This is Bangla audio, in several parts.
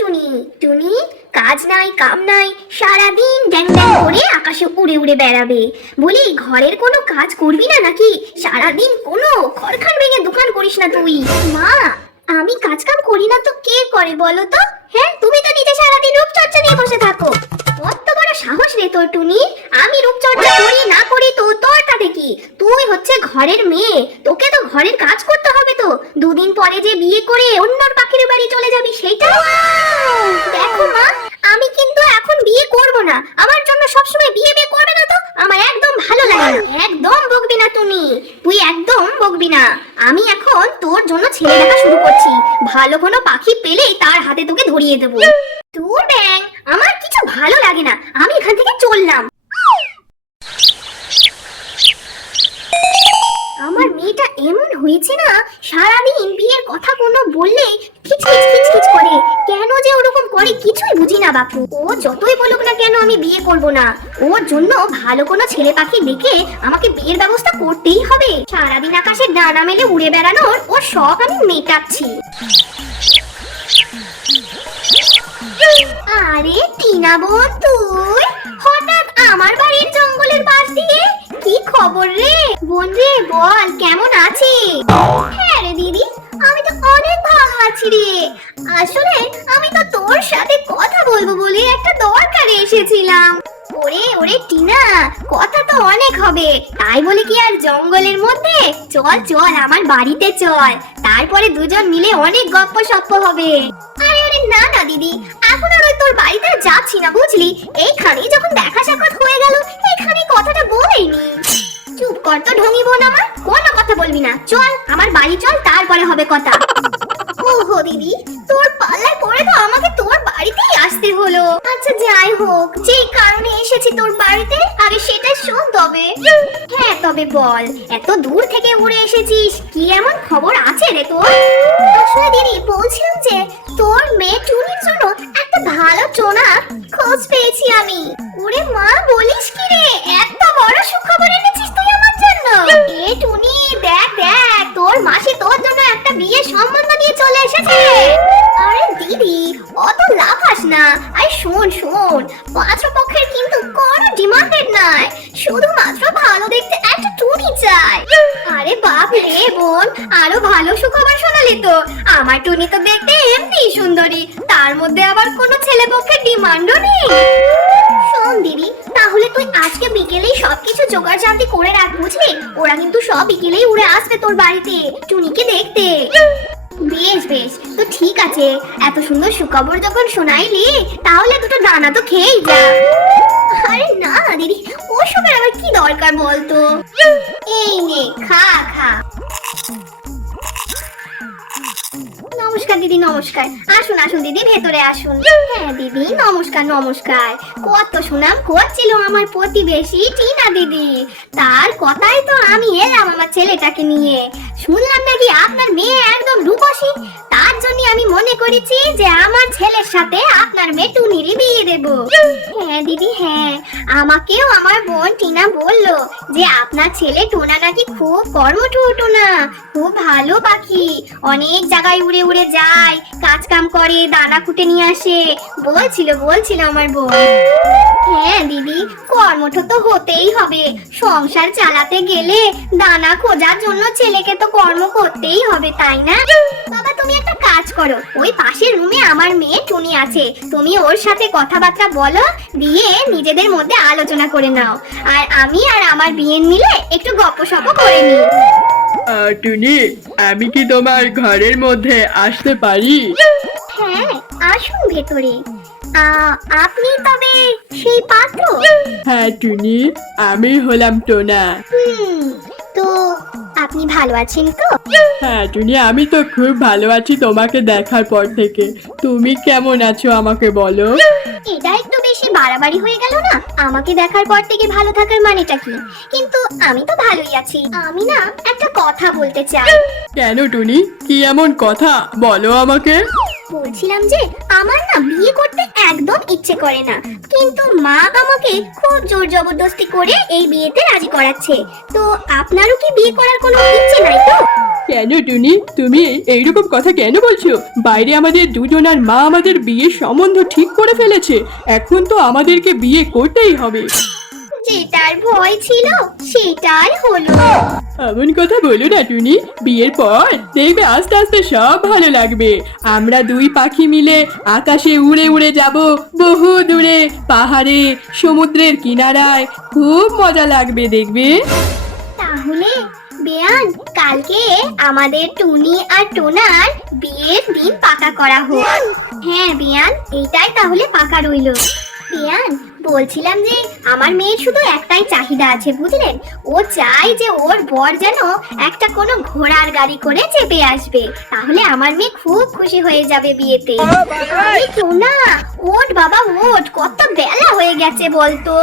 টুনি টুনি, কাজ নাই কাম নাই, সারাদিন ড্যাং ড্যাং করে আকাশে উড়ে উড়ে বেড়াবে। বলি ঘরের কোনো কাজ করবি না নাকি? সারাদিন কোনো খড়খান ভেঙে দোকান করিস না তুই? মা, আমি কাজ কাম করি না তো কে করে বলো তো? হ্যাঁ, তুমি তো নিজে সারাদিন রূপচর্চা নিয়ে বসে থাকো। কত বড় সাহস রে তোর টুনি! আমি রূপচর্চা করি না করি তো তোর তাতে কি? তুই হচ্ছে ঘরের মেয়ে, তোকে তো ঘরের কাজ করতে হবে। তো দুদিন পরে যে বিয়ে করে অন্যর পাখির বাড়ি চলে যাবি সেটা। দেখো মা, আমি কিন্তু এখন বিয়ে করব না। আমার জন্য সবসময় বিয়ে বিয়ে করবে না তো, আমার একদম ভালো লাগে না। একদম বকবি না তুমি, তুই একদম বকবি না। আমি এখন তোর জন্য ছেলে দেখা শুরু করছি। ভালো কোনো পাখি পেলেই তার হাতে তোকে ধরিয়ে দেবো। তোর ব্যাং, আমার কিছু ভালো লাগে না, আমি এখান থেকে চললাম। আমার মেয়েটা এমন হয়েছে না, সারাদিন বিয়ের কথা কোনো বললেই খিচখিচ খিচখিচ করে। কেন যে ওরকম করে কিছুই বুঝি না বাপু। ও যতই বলুক না কেন আমি বিয়ে করব না, ওর জন্য ভালো কোনো ছেলে পাখি দেখে আমাকে বিয়ের ব্যবস্থা করতেই হবে। সারাদিন আকাশে ডানা মেলে উড়ে বেড়ানোর ওর শখ আমি মেটাচ্ছি। আরে টিনা বোন, তুই হঠাৎ আমার বাড়ির জঙ্গলের পাশ দিয়ে? কি খবর রে বোন রে, বল কেমন আছিস? হ্যাঁ রে দিদি, আমি তো অনেক ভালো আছি রে। আসলে আমি তো তোর সাথে কথা বলবো বলে একটা দরকারে এসেছিলাম। ওরে ওরে টিনা, কথা তো অনেক হবে, তাই বলে কি আর জঙ্গলের মধ্যে? চল চল আমার বাড়িতে চল, তারপরে দুজন মিলে অনেক গপ্প সপ্প হবে। আরে আরে না না দিদি, এখন আর ওই তোর বাড়িতে যাচ্ছি না বুঝলি। এইখানেই যখন দেখা সাক্ষাৎ হয়ে গেল, এখানে কথাটা বলেই নি। চুপ কর তো ঢঙি বোন আমার, কোনো কথা বলবি না। চল আমার বাড়ি চল, তারপরে হবে কথা। ওহো দিদি, তোর পাল্লায় পড়ে তো আমাকে তোর বাড়িতেই আসতে হলো। আচ্ছা যাই হোক, যে কারণে এসেছি তোর বাড়িতে আগে সেটা শোন তবে। হ্যাঁ তবে বল, এত দূর থেকে উড়ে এসেছিস, কি এমন খবর আছে রে তোর? আসলে দিদি বলছিলাম যে তোর মেয়ে টুনির জন্য একটা ভালো টোনা খোঁজ পেয়েছি আমি। ওরে মা, বলিস কি রে, এত বড় সুখবর এনেছিস তুই আমার জন্য? এ টুনি দেখ দেখ, তোর মাসি তোর জন্য একটা বিয়ের সম্বন্ধ নিয়ে চলে এসেছে। আরে দিদি অত লাফাস না, আরে শোন শোন, পাত্রপক্ষের কিন্তু কোনো ডিমান্ডেড নাই, শুধুমাত্র ভালো দেখতে একটা টুনি চাই। আরে বাপ রে বোন, আরো ভালো সুখবর শোনালি তো। আমার টুনি তো দেখতে এমনি সুন্দরী, তার মধ্যে আবার কোনো ছেলে পক্ষের ডিমান্ডও নেই। শোন দিদি, তাহলে তুই আজকে বিকেলেই সবকিছু জোগাড় জাতি করে রাখ বুঝলি। ওরা কিন্তু সব বিকেলেই উড়ে আসবে তোর বাড়িতে টুনিকে দেখতে। বেশ বেশ, তো ঠিক আছে, এত সুন্দর সুখবর যখন শোনাইলি তাহলে দুটো দানা তো খেয়েই যা। আরে না দিদি, ওসবের আবার কি দরকার বলতো। এই নে খা খা। নমস্কার দিদি, নমস্কার। আসুন আসুন দিদি, ভেতরে আসুন। হ্যাঁ দিদি নমস্কার নমস্কার। কত সুনাম করছিল আমার প্রতিবেশী টিনা দিদি, তার কথাই তো আমি এলাম আমার ছেলেটাকে নিয়ে। শুনলাম নাকি আপনার মেয়ে একদম রূপসী, তার জন্য আমি মনে করেছি যে আমার ছেলের সাথে আপনার মেয়ে টুনিরই বিয়ে দেব। হ্যাঁ দিদি হ্যাঁ, আমাকেও আমার বোন টিনা বলল যে আপনার ছেলে টোনা নাকি খুব কর্মঠ টোনা, খুব ভালো পাখি, অনেক জায়গায় উড়ে উড়ে যায়, কাজ কাম করে, দানা কুটে নিয়ে আসে, বলছিল আমার বোন। হ্যাঁ দিদি, কর্মঠ তো হতেই হবে, সংসার চালাতে গেলে দানা খোঁজার জন্য ছেলেকে তো কর্ম করতেই হবে, তাই না? বাবা তুমি একটা কাজ করো, ওই পাশের রুমে আমার মেয়ে টুনি আছে, তুমি ওর সাথে কথাবার্তা বলো, দিয়ে নিজেদের মধ্যে আলোচনা করে নাও, আর আমি আর আমার বিয়ে মিলে একটু গপ্পসপ্প করে নিই। টুনি, আমি কি তোমার ঘরের মধ্যে আসতে পারি? হ্যাঁ আসুন ভেতরে। আপনি তবে সেই পাত্র? হ্যাঁ টুনি, আমি হলাম টোনা। তো আপনি ভালো আছেন তো? হ্যাঁ টুনি, আমি তো খুব ভালো আছি তোমাকে দেখার পর থেকে। তুমি কেমন আছো আমাকে বলো। এটা একটু বেশি বাড়াবাড়ি হয়ে গেল না? আমাকে দেখার পর থেকে ভালো থাকার মানেটা কি? কিন্তু আমি তো ভালোই আছি। আমি না একটা কথা বলতে চাই। কেন টুনি, কি এমন কথা বলো আমাকে। বলছিলাম যে আমার না বিয়ে করতে একদম ইচ্ছে করে না, কিন্তু মা আমাকে খুব জোর জবরদস্তি করে এই বিয়েতে রাজি করাচ্ছে। তো আপনারও কি বিয়ে করার কোনো ইচ্ছে নাই তো? কেন টুনি, তুমি এইরকম কথা কেন বলছো? বাইরে আমাদের দুজনার মা আমাদের বিয়ের সম্বন্ধ ঠিক করে ফেলেছে, এখন তো আমাদেরকে বিয়ে করতেই হবে। যেটার ভয় ছিল সেটাই হলো। এমন কথা বলো না টুনি, বিয়ের পর দেখবে আস্তে আস্তে সব ভালো লাগবে। আমরা দুই পাখি মিলে আকাশে উড়ে উড়ে যাব বহু দূরে, পাহাড়ে, সমুদ্রের কিনারায়, খুব মজা লাগবে দেখবে। তাহলে বেয়ান, কালকে আমাদের টুনি আর টোনার বিয়ের দিন পাকা করা হোক। হ্যাঁ বেয়ান, এইটাই তাহলে পাকা রইলো। বেয়ান, বলছিলাম যে আমার মেয়ের শুধু একটাই চাহিদা আছে বুঝলেন, ও চায় যে ওর বর যেন একটা কোনো ঘোড়ার গাড়ি করে চেপে আসবে, তাহলে আমার মেয়ে খুব খুশি হয়ে যাবে বিয়েতে। এই টোনা, ওঠ বাবা ওঠ, কত বেলা হয়ে গেছে বলতো,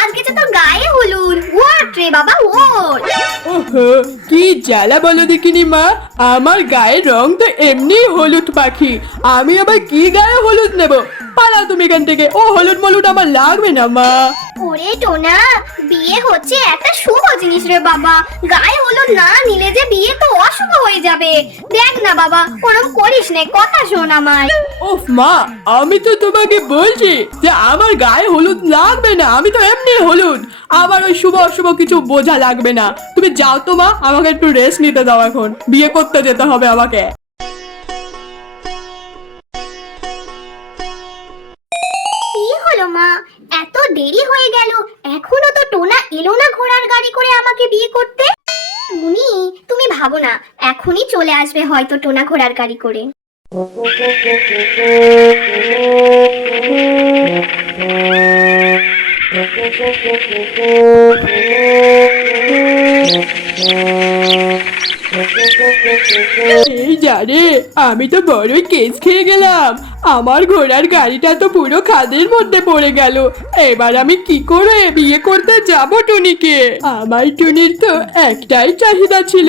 আজকে তো তোর গায়ে হলুদ, ওঠ রে বাবা ওঠ। ওহো, কি জ্বালা বলো দেখিনি মা, আমার গায়ের রং তো এমনি হলুদ পাখি, আমি আবার কি গায়ে হলুদ নেব? পালাও তুমি এখান থেকে, ও হলুদ মলুদ আমার লাগবে না মা। ওরে টোনা, বিয়ে হচ্ছে একটা শুভ জিনিস রে বাবা, গায়ে হলুদ না নিলে যে বিয়ে তো অশুভ হয়ে যাবে। দেখ না বাবা, ওরম করিস নে, কথা শোন আমার। ওফ মা, আমি তো তোমাকে বলছি যে আমার গায়ে হলুদ লাগবে না, আমি তো এমনি হলুদ, আবার ওই শুভ অশুভ কিছু বোঝা লাগবে না। তুমি যাও তো মা, আমাকে একটু রেস্ট নিতে দাও, এখন বিয়ে করতে যেতে হবে আমাকে। কি হলো মা, এত দেরি হয়ে গেল, এখনো তো টোনা এলো না ঘোড়ার গাড়ি করে আমাকে বিয়ে করতে। তুমি ভাবো না, এখনই চলে আসবে হয়তো টোনা ঘোড়ার গাড়ি করে। এই জানে, আমি তো বড়ই কেস খেয়ে গেলাম, আমার ঘোড়ার গাড়িটা তো পুরো খাদের মধ্যে পড়ে গেল। এবার আমি কি করে বিয়ে করতে যাব টুনিকে? আমার টুনির তো একটাই চাহিদা ছিল,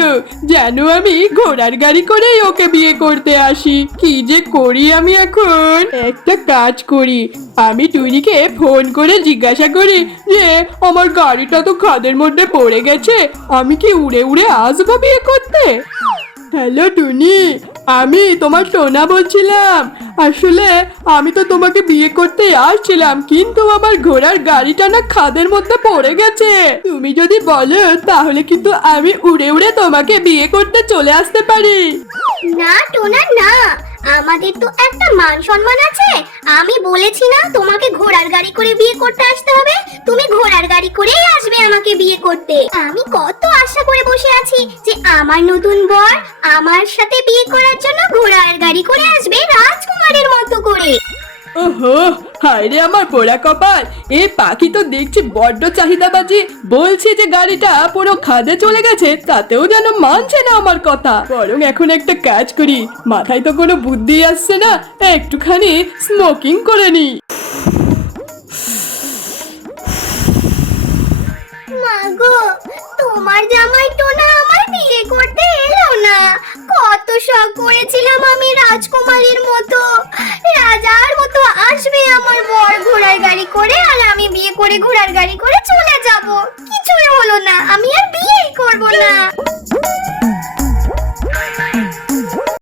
যেন আমি ঘোড়ার গাড়ি করেই ওকে বিয়ে করতে আসি। কি যে করি আমি এখন? একটা কাজ করি, আমি টুনিকে ফোন করে জিজ্ঞাসা করি যে আমার গাড়িটা তো খাদের মধ্যে পড়ে গেছে, আমি কি উড়ে উড়ে আসবো বিয়ে করতে? হ্যালো টুনি, আমি তোমার সোনা বলছিলাম। আসলে আমি তো তোমাকে বিয়ে করতে আসছিলাম, কিন্তু আমার ঘোড়ার গাড়িটা না খাদের মধ্যে পড়ে গেছে। তুমি যদি বলো তাহলে কিন্তু আমি উড়ে উড়ে তোমাকে বিয়ে করতে চলে আসতে পারি। না টোনা না, আমাদের তো একটা মান সম্মান আছে। আমি বলেছি না তোমাকে ঘোড়ার গাড়ি করে বিয়ে করতে আসতে হবে, তুমি ঘোড়ার গাড়ি করেই আসবে আমাকে বিয়ে করতে। আমি কত আশা করে বসে আছি যে আমার নতুন বর আমার সাথে বিয়ে করার জন্য ঘোড়ার গাড়ি করে আসবে রাজকুমারের মতো করে। ওহো, হায় রে আমার পোড়া কপাল, এই পাখি তো দেখছি বড্ড চাহিদাবাজি, বলছি যে গাড়িটা পুরো খাদে চলে গেছে, তাতেও যেন মানছে না আমার কথা। বরং এখন একটা কাজ করি, মাথায় তো কোনো বুদ্ধি আসছে না, একটুখানি স্মোকিং করে নি। মাগো, তোমার জামাই টোনা আমার বিয়ে করতে এলো না। কত শখ করেছিলাম আমি রাজকুমারীর মতো, রাজার মতো আসবে আমার বর ঘোড়ার গাড়ি করে, আর আমি বিয়ে করে ঘোড়ার গাড়ি করে চলে যাব। কিছুই হলো না, আমি